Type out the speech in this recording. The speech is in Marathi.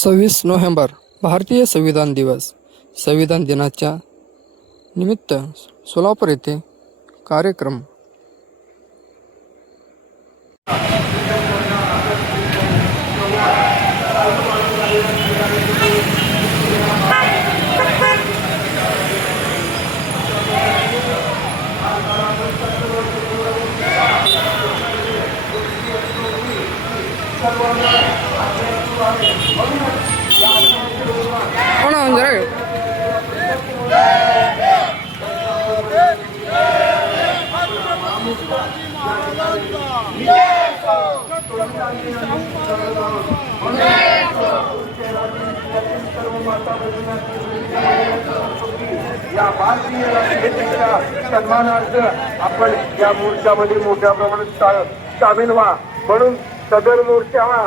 सव्वीस नोव्हेंबर भारतीय संविधान दिवस संविधान दिनाच्या निमित्त सोलापूर येथे कार्यक्रम कोण जरा या भारतीय राष्ट्रीयतेच्या सन्मानार्थ आपण या मोर्चामध्ये मोठ्या प्रमाणात सामील व्हा म्हणून सदर मोर्चा हा